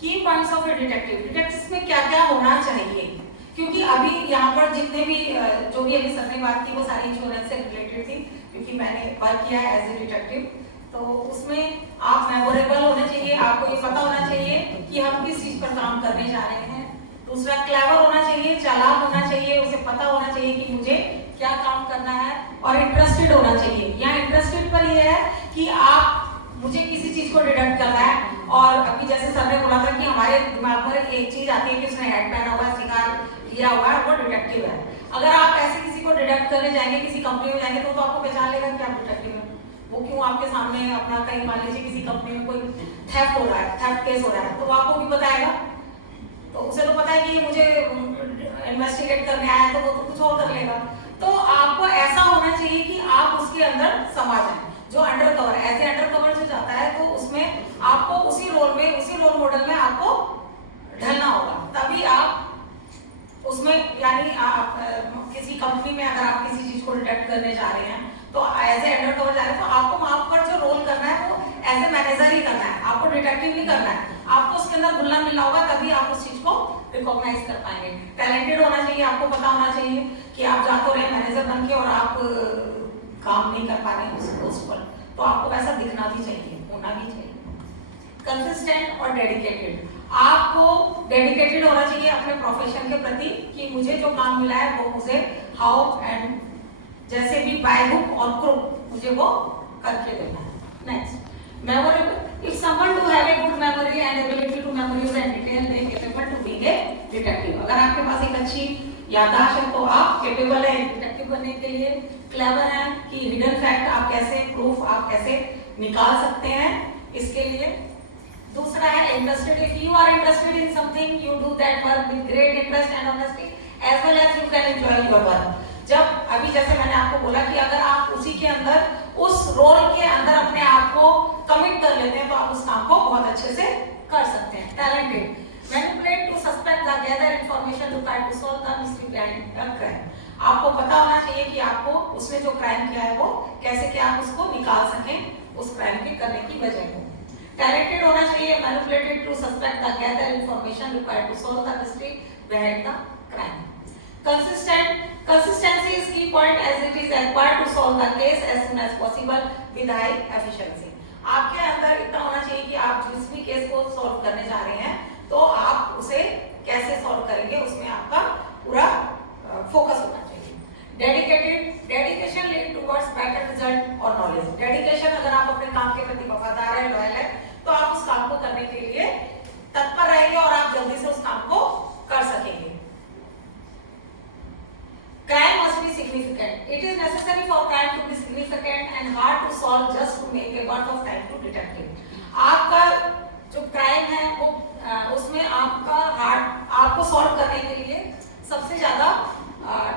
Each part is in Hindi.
की points of a detective, detective में क्या क्या होना चाहिए, क्योंकि अभी यहाँ पर जितने भी जो भी अभी सर ने बात की वो सारी इंश्योरेंस से रिलेटेड थी, क्योंकि मैंने वर्क किया है एज ए डिटेक्टिव। तो उसमें आप मेमोरेबल होने चाहिए, आपको ये पता होना चाहिए कि हम किस चीज पर काम करने जा रहे हैं। दूसरा, क्लेवर होना चाहिए, चालाक होना चाहिए, उसे पता होना चाहिए कि मुझे क्या काम करना है, और इंटरेस्टेड होना चाहिए। यहाँ इंटरेस्टेड पर यह है कि आप मुझे किसी चीज को डिडक्ट करना है, और अभी जैसे सर ने बोला था कि हमारे दिमाग में एक चीज आती है कि उसने हेड पहना हुआ है, शिकार लिया हुआ है, वो डिटेक्टिव है। अगर आप ऐसे किसी को डिडक्ट करने जाएंगे, किसी कंपनी में जाएंगे, तो आपको पहचान लेगा कि आप डिटेक्टिव हैं। वो क्यों आपके सामने अपना, कहीं मान लीजिए किसी कंपनी में कोई थेफ्ट हो रहा है, थेफ्ट केस हो रहा है, तो वो आपको भी बताएगा। तो उसे तो पता है कि ये मुझे इन्वेस्टिगेट करने आया है, तो वो तो कुछ और कर लेगा। तो आपको ऐसा होना चाहिए कि आप उसके अंदर समा जाए। जो अंडर कवर, ऐसे अंडर कवर जो जाता है, तो उसमें आपको उसी रोल में, उसी रोल मॉडल में आपको ढलना होगा, तभी आप उसमें, यानी आप किसी कंपनी में अगर आप किसी चीज को डिटेक्ट करने जा रहे हैं, तो एज ए अंडर कवर जा रहे हैं, तो आपको वहां पर जो रोल करना है वो एज ए मैनेजर ही करना है, आपको डिटेक्टिव नहीं करना है। आपको उसके अंदर घुलना मिलना होगा, तभी आप उस चीज को रिकॉग्नाइज कर पाएंगे। टैलेंटेड होना चाहिए, आपको पता होना चाहिए कि आप जा तो रहे मैनेजर बन के और आप काम नहीं कर पा रहे उस पोस्ट पर, तो आपको वैसा दिखना भी चाहिए, होना भी चाहिए। कंसिस्टेंट और डेडिकेटेड, आपको डेडिकेटेड होना चाहिए अपने प्रोफेशन के प्रति कि मुझे जो काम मिला है वो मुझे हाउ एंड जैसे भी बाय हुक और क्रुक मुझे वो करके देना है। Next, memorable, if someone to have a good memory and ability to memorize and detail, they capable to being a detective। अगर आपके पास एक अच्छी याददाश्त है तो आप केपेबल है डिटेक्टिव बनने के लिए। क्लेवर है कि हिडन फैक्ट आप कैसे, प्रूफ आप कैसे निकाल सकते हैं इसके लिए। दूसरा है interested, if you are interested in something you do that work with great interest and honesty as well as you can enjoy your work. जब अभी जैसे मैंने आपको बोला कि अगर आप उसी के अंदर, उस रोल के अंदर अपने आप को कमिट कर लेते हैं, तो आप उस काम को बहुत अच्छे से कर सकते हैं। Talented, manipulate to suspect the gather information to try to solve the mystery behind the crime. आपको पता होना चाहिए कि आपको उसने जो क्राइम किया है वो कैसे, क्या आप उसको निकाल सकें उस क्राइम के करने की वजह को। टैलेंटेड होना चाहिए, manipulated to suspect the gather information required to solve the mystery behind the crime. Consistent, consistency is key point as it is required to solve the case as soon as possible with high efficiency। आपके अंदर इतना होना चाहिए कि आप जिस भी केस को सॉल्व करने जा रहे हैं, तो आप उसे कैसे सॉल्व करेंगे उसमें आपका पूरा फोकस होना चाहिए। Dedicated, dedication lead towards better result और नॉलेज। डेडिकेशन, अगर आप अपने काम के प्रति वफादार है, लॉयल है, तो आप उस काम को करने के लिए तत्पर रहेंगे और आप जल्दी से उस काम को कर सकेंगे। Crime must be significant. It is necessary for crime to be significant and hard to solve just to make a worth of time to detective। आपका जो क्राइम है वो उसमें आपका आपको सॉल्व करने के लिए सबसे ज्यादा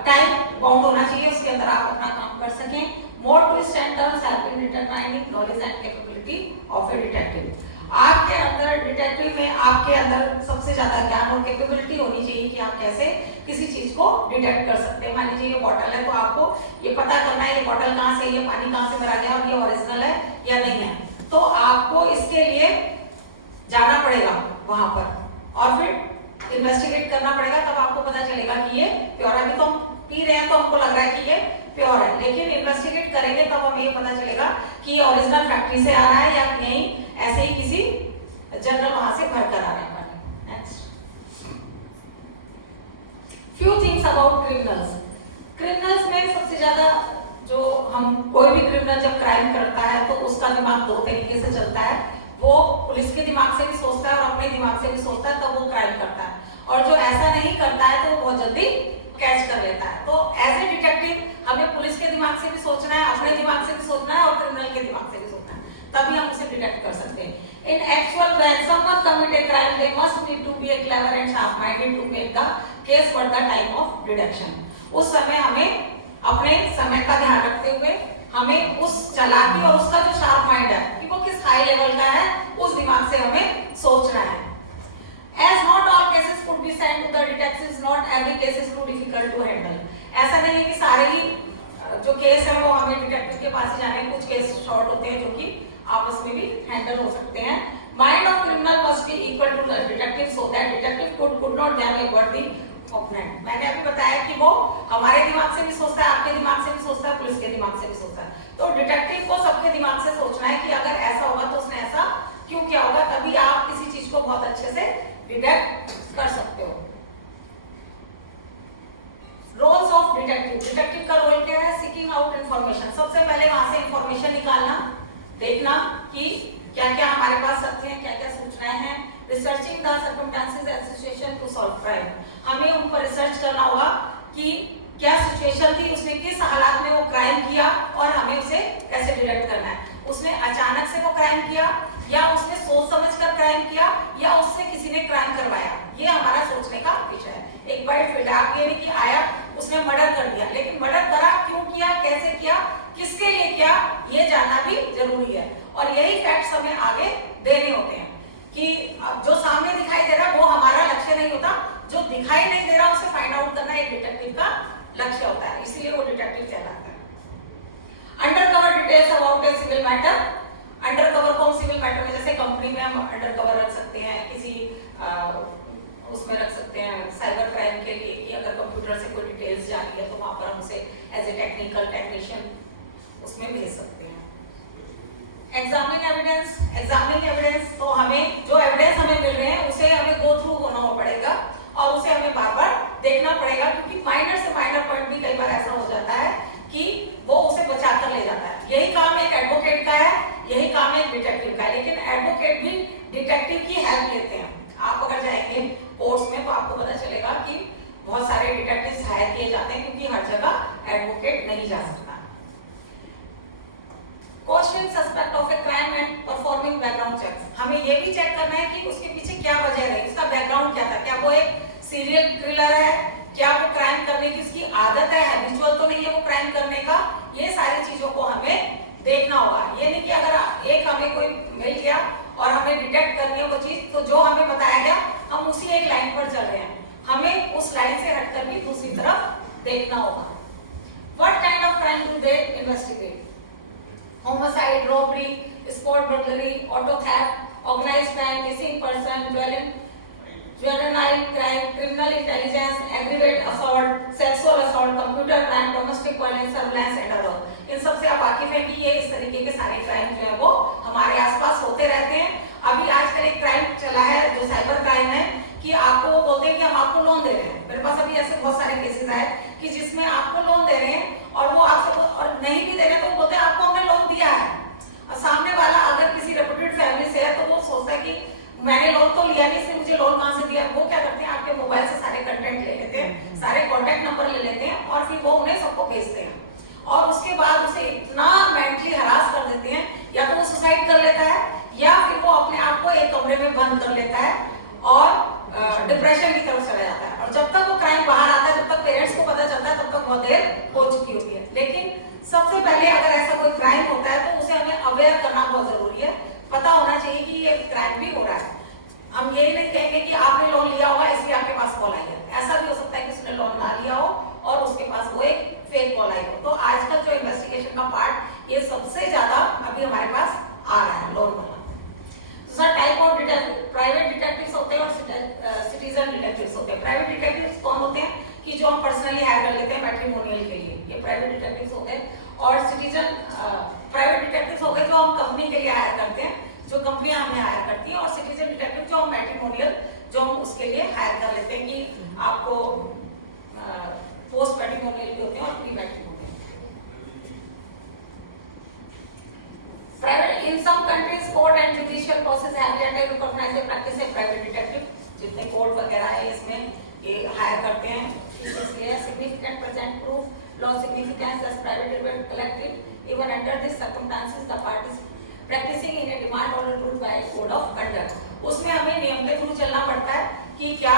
टाइम बाउंड होना चाहिए, उसके अंदर आप अपना काम कर सकें। More twist and turns help in determining knowledge and capability of a detective. आपके अंदर, डिटेक्टिव में आपके अंदर सबसे ज्यादा ज्ञान और कैपेबिलिटी होनी चाहिए कि आप कैसे किसी चीज को डिटेक्ट कर सकते हैं। मान लीजिए ये बॉटल है, तो आपको ये पता करना है ये बॉटल कहाँ से, ये पानी कहाँ से भरा गया और ये ओरिजिनल है या नहीं है। तो आपको इसके लिए जाना पड़ेगा वहां पर और फिर इन्वेस्टिगेट करना पड़ेगा, तब आपको पता चलेगा कि ये प्योर है। अभी तो हम पी रहे हैं तो हमको लग रहा है कि ये प्योर है, लेकिन इन्वेस्टिगेट करेंगे तब हमें ये पता चलेगा कि ये ओरिजिनल फैक्ट्री से आ रहा है या नहीं, ऐसे ही किसी जनरल वहां से भर कर आ रहे हैं। Few things about criminals. Criminals में सबसे ज्यादा जो हम, कोई भी क्रिमिनल जब क्राइम करता है तो उसका दिमाग दो तरीके से चलता है। वो पुलिस के दिमाग से भी सोचता है और अपने दिमाग से भी सोचता है, तब वो क्राइम करता है। और जो ऐसा नहीं करता है तो वो बहुत जल्दी कैच कर लेता है। तो एज ए डिटेक्टिव हमें पुलिस के दिमाग से भी सोचना है, अपने दिमाग से भी सोचना है और क्रिमिनल के दिमाग से भी सोचना है, तभी हम उसे डिटेक्ट कर सकते हैं। In actual, when someone commit a crime, they must need to be a clever and sharp-minded to make the case for the time of detection। उस समय हमें अपने समय का ध्यान रखते हुए हमें उस चालाकी और उसका जो शार्प माइंड है कि वो किस हाई लेवल का है, उस दिमाग से हमें सोचना है। As not all cases could be sent to the detectives, not every case is too difficult to handle। ऐसा नहीं है कि सारे ही जो केस है वो हमें डिटेक्टिव के पास ही जाने, कुछ केस शॉर्ट होते हैं जो कि आपस में भी हैंडल हो सकते हैं। Mind of criminal must be equal to the for the opponent. मैंने अभी बताया कि वो हमारे दिमाग से भी सोचता है, आपके दिमाग से भी सोचता है, पुलिस के दिमाग से भी सोचता है। तो डिटेक्टिव को सबके दिमाग से सोचना है कि अगर ऐसा होगा तो उसने ऐसा क्यों किया होगा, तभी आप किसी चीज को बहुत अच्छे से डिटेक्ट कर सकते हो। रोल्स ऑफ डिटेक्टिव, डिटेक्टिव का रोल क्या है? सीकिंग आउट इंफॉर्मेशन, सबसे पहले वहां से इंफॉर्मेशन निकालना, देखना कि क्या क्या हमारे पास तथ्य हैं, क्या क्या सूचनाएं हैं। Researching the circumstances and situation to solve crime, हमें उन पर रिसर्च करना होगा कि क्या सिचुएशन थी, उसने किस हालात में वो क्राइम किया और हमें उसे कैसे डिटेक्ट करना है। उसने अचानक से वो क्राइम किया या उसने सोच समझकर क्राइम किया या उससे किसी ने क्राइम करवाया, ये हमारा सोचने का विषय है। एक वाइड फील्ड है, आप ये नहीं कि आया उसने मर्डर कर दिया, लेकिन मर्डर करा क्यों किया, कैसे किया, किसके लिए किया, ये जानना भी जरूरी है। और यही फैक्ट्स हमें आगे देने होते हैं कि जो सामने दिखाई दे रहा है वो हमारा लक्ष्य नहीं होता, जो दिखाई नहीं दे रहा उसे फाइंड आउट करना एक डिटेक्टिव का लक्ष्य होता है, इसीलिए वो डिटेक्टिव कहलाता है। Undercover details about a civil matter, undercover को सिविल मैटर में जैसे कंपनी में हम अंडरकवर रख सकते हैं, किसी उसमें रख सकते हैं साइबर क्राइम के लिए कि अगर कंप्यूटर से कोई डिटेल्स जानी है तो वहां पर हम उसे एज ए टेक्निशियन उसमें भेज सकते हैं। एग्जामिनिंग एविडेंस, एग्जामिनिंग एविडेंस तो हमें जो एविडेंस हमें मिल रहे हैं उसे हमें गो थ्रू होना पड़ेगा और उसे हमें बार बार देखना पड़ेगा, क्योंकि माइनर से माइनर पॉइंट भी कई बार ऐसा हो जाता है कि वो उसे बचा कर ले जाता है। यही काम एक एडवोकेट का है, यही काम एक डिटेक्टिव का है, लेकिन एडवोकेट भी डिटेक्टिव की हेल्प लेते हैं। आप अगर जाएंगे कोर्स में तो आपको पता चलेगा कि बहुत सारे डिटेक्टिव हायर किए जाते हैं, क्योंकि हर जगह एडवोकेट नहीं जा सकता। Question suspect of a crime and performing background check, हमें ये भी चेक करना है कि उसके पीछे क्या वजह रही, उसका बैकग्राउंड क्या था, क्या वो एक सीरियल किलर है, क्या वो क्राइम करने की उसकी आदत है, हैबिचुअल तो नहीं है वो क्राइम करने का। ये सारी चीजों को हमें देखना होगा। ये नहीं कि अगर एक हमें कोई मिल गया और हमें डिटेक्ट करनी है वो चीज, तो जो हमें बताया गया हम उसी एक लाइन पर चल रहे हैं, हमें उस लाइन से हटकर भी दूसरी तरफ देखना होगा। What kind of crime do they investigate? Homicide, robbery, spot burglary, auto theft, organised crime, missing person, juvenile crime, criminal intelligence, aggravated assault, sexual assault, computer crime, domestic violence, surveillance and other। इन सब से आप वाकिफ हैं कि ये इस तरीके के सारे क्राइम जो है वो हमारे आसपास होते रहते हैं। अभी आजकल एक क्राइम चला है जो साइबर क्राइम है कि आपको वो बोलते हैं कि हम आपको लोन दे रहे हैं। मेरे पास अभी ऐसे बहुत सारे केसेस आए कि जिसमें आपको लोन दे रहे हैं और वो आपसे और नहीं भी दे रहे तो बोलते हैं आपको हमने लोन दिया है, और सामने वाला अगर किसी रेपुटेड फैमिली से है तो वो सोचता है कि मैंने लोन तो लिया नहीं, इसने मुझे लोन कहां से दिया। वो क्या करते हैं, आपके मोबाइल से सारे कंटेंट ले लेते हैं, सारे कॉन्टैक्ट नंबर ले लेते हैं और फिर वो उन्हें सबको भेजते हैं और उसके बाद उसे इतना मेंटली हरास कर देते हैं, या तो वो सुसाइड कर लेता है या फिर वो अपने आप को एक कमरे में बंद कर लेता है और डिप्रेशन की तरफ चला जाता है। और जब तक वो क्राइम बाहर आता है, जब तक पेरेंट्स को पता चलता है, तब तक बहुत देर हो चुकी होती है। लेकिन सबसे पहले अगर ऐसा कोई क्राइम होता है तो उसे हमें अवेयर करना बहुत जरूरी है, पता होना चाहिए कि ये क्राइम भी हो रहा है। हम यही नहीं कहेंगे कि आपने लोन लिया होगा इसलिए आपके पास कॉल आई है, ऐसा भी हो सकता है कि उसने लोन ना लिया हो और उसके पास वो एक फेक कॉल आई हो। तो आजकल जो इन्वेस्टिगेशन का पार्ट ये सबसे ज्यादा अभी हमारे पास आ रहा है, लोन वाला। दूसरा type of detective, private detectives होते हैं और सिटीजन डिटेक्टिव्स होते हैं। प्राइवेट डिटेक्टिव्स कौन होते हैं कि जो हम पर्सनली हायर कर लेते हैं मैट्रिमोनियल के लिए, ये प्राइवेट डिटेक्टिव्स होते हैं। और सिटीजन प्राइवेट डिटेक्टिव्स हो गए जो हम कंपनी के लिए हायर करते हैं, जो कंपनियां हमें हायर करती हैं। और सिटीजन डिटेक्टिव जो हम मैट्रिमोनियल जो हम उसके लिए हायर कर लेते हैं कि आपको पोस्ट मैट्रिमोनियल भी होते हैं और pre matrimonial. Private in some countries court and judicial process have lately recognize the practice of private detective, जितने कोर्ट वगैरह है इसमें ये हायर करते हैं, इसलिए significant present proof law significance as private collective even under this circumstances the parties practicing in a demand order rule by code of conduct. उसमें हमें नियम के थ्रू चलना पड़ता है कि क्या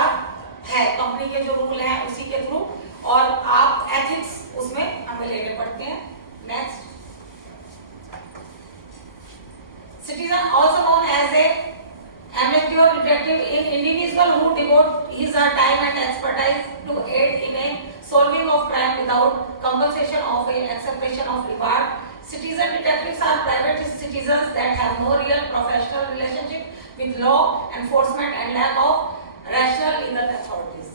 है कंपनी के जो रूल हैं उसी के थ्रू, और आप एथिक्स उसमें हमें लेने पड़ते हैं। Next, citizen also known as a amateur detective, an individual who devote his or her time and expertise to aid in a solving of crime without compensation of a acceptation of reward. Citizen detectives are private citizens that have no real professional relationship with law enforcement and lack of rational legal authorities.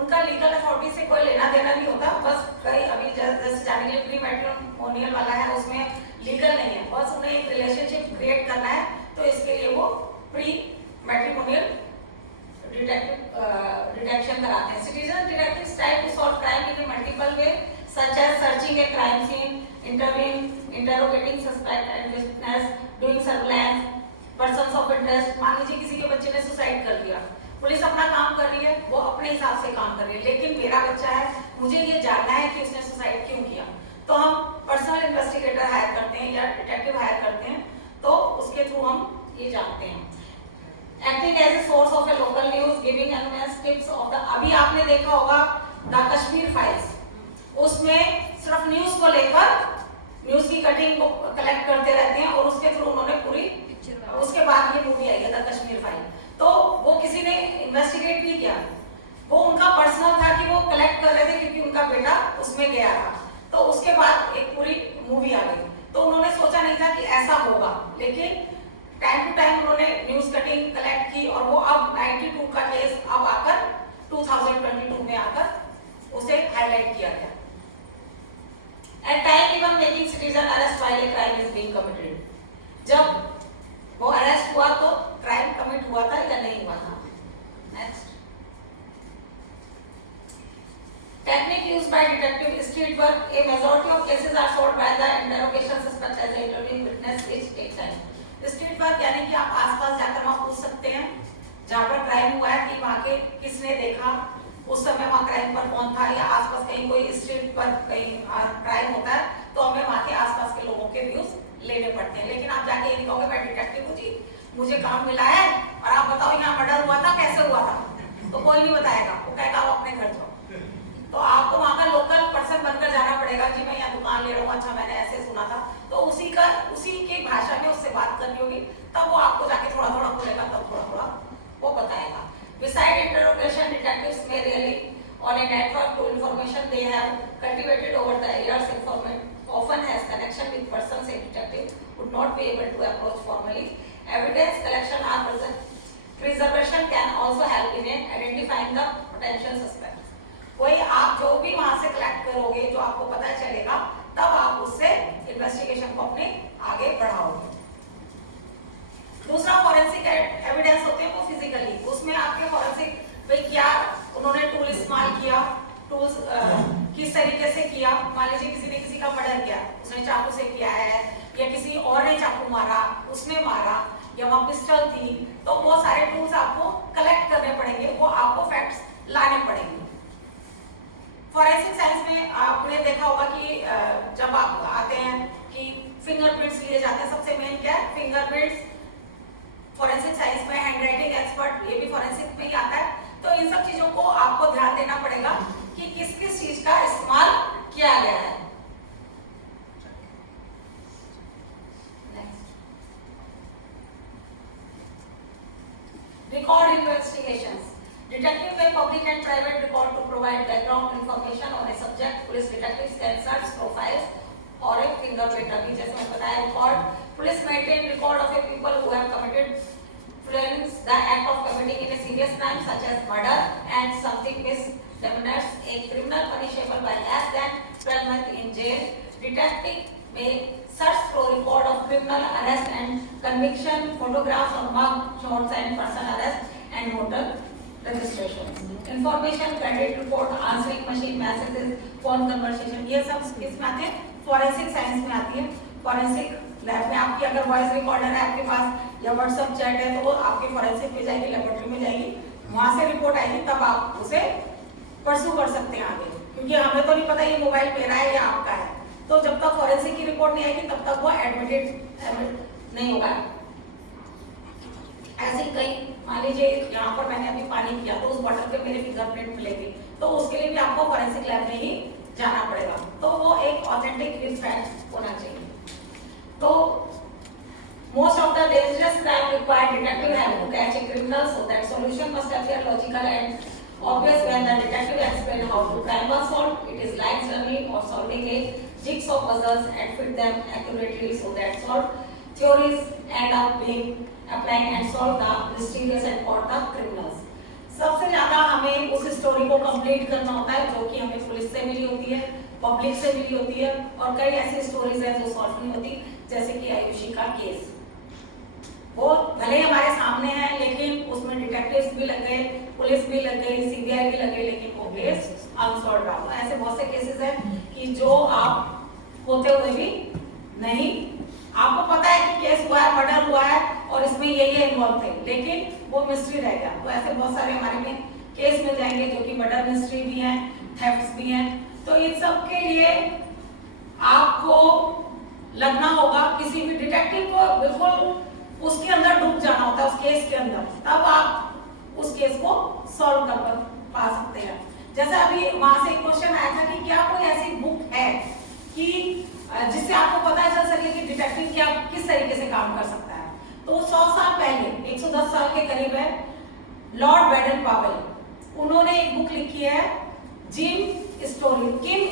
उनका लीगल अथॉरिटी से कोई लेना देना नहीं होता, बस कई अभी जैसे जाने के लिए प्री मैट्रिमोनियल वाला है उसमें लीगल नहीं है, बस उन्हें एक रिलेशनशिप क्रिएट करना है, तो इसके लिए वो प्री मैट्रिमोनियल डिटेक्शन कराते हैं। Citizen detectives type to solve crime in multiple way such as searching a crime scene, interrogating suspect and witness, doing surveillance, persons of interest. मान लीजिए किसी के बच्चे ने सुसाइड कर दिया, पुलिस अपना काम कर रही है, वो अपने हिसाब से काम कर रही है, लेकिन मेरा बच्चा है, मुझे ये जानना है कि उसने सुसाइड क्यों किया, तो हम पर्सनल इन्वेस्टिगेटर हायर करते हैं या डिटेक्टिव हायर करते हैं, तो उसके थ्रू हम ये जानते हैं। Acting as a source of a local news, giving एनवेस टिप्स ऑफ द, अभी आपने देखा होगा द कश्मीर फाइल्स, उसमें सिर्फ न्यूज को लेकर न्यूज की कटिंग को कलेक्ट करते रहते हैं और उसके थ्रू उन्होंने पूरी, उसके बाद ये मूवी आई है द कश्मीर फाइल, तो वो किसी ने इन्वेस्टिगेट नहीं किया, वो उनका पर्सनल था कि वो कलेक्ट कर रहे थे क्योंकि उनका बेटा उसमें गया था, तो उसके बाद एक पूरी मूवी आ गई, तो उन्होंने सोचा नहीं था कि ऐसा होगा, लेकिन टाइम टू टाइम उन्होंने न्यूज कटिंग कलेक्ट की और वो अब 92 का केस अब आकर 2022 में आकर उसे हाईलाइट किया गया। At time even making citizen arrest while a crime is being committed, जब वो अरेस्ट हुआ तो क्राइम कमिट हुआ था या नहीं हुआ था। Next, technique used by detective street work, a majority of cases are solved by the interrogation suspect as interviewing witness which take time. Street work यानी कि आप आसपास जाकर वहां पूछ सकते हैं जहां पर क्राइम हुआ है कि वहां के किसने देखा, उस समय वहां क्राइम पर कौन था, या आसपास कहीं कोई स्ट्रीट पर कहीं क्राइम होता है तो हमें वहां के आसपास के लोगों के व्यूज लेने पड़ते हैं, लेकिन आप जाके ये नहीं कहोगे मैं डिटेक्टिव हूँ जी, मुझे काम मिला है और आप बताओ यहाँ मर्डर हुआ था, कैसे हुआ था, तो कोई नहीं बताएगा, वो कहेगा आप अपने घर जाओ। तो आपको वहाँ का लोकल पर्सन बनकर जाना पड़ेगा, जी मैं यहाँ दुकान ले रहा हूँ, अच्छा मैंने ऐसे सुना था, तो उसी की भाषा में उससे बात करनी होगी, तब वो आपको जाके थोड़ा थोड़ा बोलेगा, तब थोड़ा थोड़ा वो बताएगा। Beside interrogation, detectives may rely on a network to information they have cultivated over the years. Information often has connection with persons a detective would not be able to approach formally. Evidence collection or preservation can also help in identifying the potential suspects. कोई आप जो भी वहां से कलेक्ट करोगे, जो आपको पता चलेगा, तब आप उससे इन्वेस्टिगेशन को अपने आगे बढ़ाओगे। दूसरा फॉरेंसिक एविडेंस होते हैं वो फिजिकली, उसमें आपके फॉरेंसिक भाई क्या उन्होंने टूल इस्तेमाल किया, टूल्स किस तरीके से किया, मान लीजिए किसी ने किसी का मर्डर किया, उसने चाकू से किया है, या किसी और ने चाकू मारा, उसने मारा, या वहाँ पिस्टल थी, तो वो सारे टूल्स आपको कलेक्ट करने पड़ेंगे, वो आपको फैक्ट्स लाने पड़ेंगे। फॉरेंसिक साइंस में आपने देखा होगा कि जब आप आते हैं कि फिंगरप्रिंट्स लिए जाते हैं, सबसे मेन क्या है फिंगरप्रिंट्स, फॉरेंसिक साइंस में हैंडराइटिंग एक्सपर्ट, ये भी फॉरेंसिक में ही आता है, तो इन सब चीजों को आपको ध्यान देना पड़ेगा कि किस किस चीज का इस्तेमाल किया गया है। Record investigations, detective by public and private record to provide background information on a subject. Police detectives can search profiles or a fingerprint, अभी जैसे मैं बताया record, police maintain record of a people who have committed felonies, the act of committing in a serious crime such as murder and something misdemeanors, a criminal punishable by less than 12 months in jail. Detective may search for record of criminal arrest and conviction, photographs of mug shots and person arrest and hotel registration, information, credit report, answering machine messages, phone conversation, ये सब किसमें आते हैं फॉरेंसिक साइंस में आती है। फॉरेंसिक लैब में आपकी अगर वॉइस रिकॉर्डर है आपके पास या व्हाट्सएप चैट है तो वो आपके फॉरेंसिक में जाएगी, लेबोरेटरी में जाएगी, वहां से रिपोर्ट आएगी, तब आप उसे परस्यू कर सकते हैं आगे, क्योंकि हमें तो नहीं पता ये मोबाइल मेरा है या आपका है, तो जब तक फॉरेंसिक की रिपोर्ट नहीं आएगी तब तक वो एडमिटेड नहीं होगा। ऐसे कई मान लीजिए यहाँ पर मैंने अभी पानी पिया तो उस बॉटल पे मेरे फिंगरप्रिंट मिलेगी, तो उसके लिए भी आपको फॉरेंसिक लैब में ही जाना पड़ेगा, तो वो एक ऑथेंटिक फैक्ट होना चाहिए। तो most of the dangerous crime require detective help to catch a criminal, so that solution must appear logical and obvious when the detective explain how to crime was solved. It is like journey of solving a jigsaw puzzles and fit them accurately so that solved theories end up being applying and solve the mysterious and caught the criminals. सबसे ज्यादा हमें उस स्टोरी को कंप्लीट करना होता है जो कि हमें पुलिस से मिली होती है, पब्लिक से मिली होती है, और कई ऐसी स्टोरीज हैं जो सॉल्व नहीं होती, जैसे कि आयुषी का केस। वो भले हमारे सामने है लेकिन उसमें डिटेक्टिव्स भी लग गए, पुलिस भी लग गई, सीबीआई भी लग गई, लेकिन वो केस अनसॉल्व रहा। ऐसे बहुत से केसेस हैं कि जो आप होते हुए भी नहीं, आपको पता है कि केस हुआ है, मर्डर हुआ है और इसमें ये इन्वॉल्व थे, लेकिन वो मिस्ट्री रह गया। तो ऐसे बहुत सारे हमारे में केस मिल जाएंगे जो कि मर्डर मिस्ट्री भी हैं, थेफ्ट्स भी हैं। तो इन सब के लिए आपको लगना होगा, किसी भी डिटेक्टिव को बिल्कुल उसके अंदर डूब जाना होता है, उस केस के अंदर, तब आप उस केस को सॉल्व कर पा सकते हैं। जैसे अभी वहां से एक क्वेश्चन आया था कि क्या कोई ऐसी बुक है कि जिससे आपको पता चल सके कि डिटेक्टिव क्या किस तरीके से काम कर सकता है। तो 100 साल पहले, 110 साल के करीब है, लॉर्ड बैडन पावेल, उन्होंने एक बुक लिखी है किम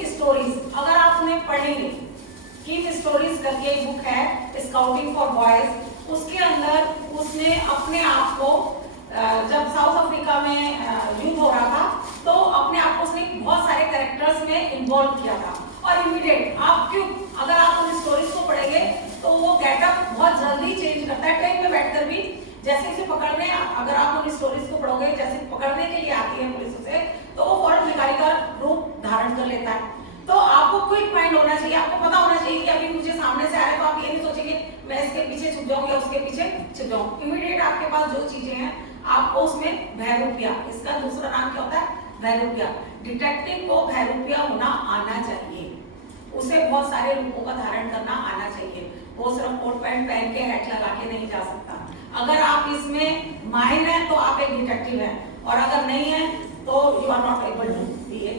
स्टोरीज। अगर आप उन्हें पढ़ेंगे, किम स्टोरीज करके एक बुक है, स्काउटिंग फॉर बॉयज। उसके अंदर उसने अपने आप को, जब साउथ अफ्रीका में युद्ध हो रहा था, तो अपने आप को उसने बहुत सारे कैरेक्टर्स में इन्वॉल्व किया था। और इमीडिएट आप क्यों, अगर आप उन स्टोरीज को पढ़ेंगे तो वो गेटअप बहुत जल्दी चेंज करता है। ट्रेन में बैठकर भी जैसे इसे पकड़ने, अगर आप उन स्टोरीज को पढ़ोगे, जैसे पकड़ने के लिए आती है पुलिस से, तो वो फौरन भिखारी का रूप धारण कर लेता है। तो आपको क्विक माइंड होना चाहिए, आपको पता होना चाहिए कि अभी मुझे सामने से आ रहा है, तो आप ये नहीं सोचेंगे मैं इसके पीछे छुप जाऊंगा, उसके पीछे छुप जाऊं। इमीडिएट आपके पास जो चीजें हैं, आपको उसमें भयरूपिया, इसका दूसरा नाम क्या होता है, भयरूपिया। डिटेक्टिव को भयरूपिया होना आना चाहिए, उसे बहुत सारे रूपों का धारण करना आना चाहिए। वो सिर्फ कोट पैंट पहन के हैट लगा के नहीं जा सकता। अगर आप इसमें माहिर हैं तो आप एक डिटेक्टिव हैं, और अगर नहीं है तो you are not able to be A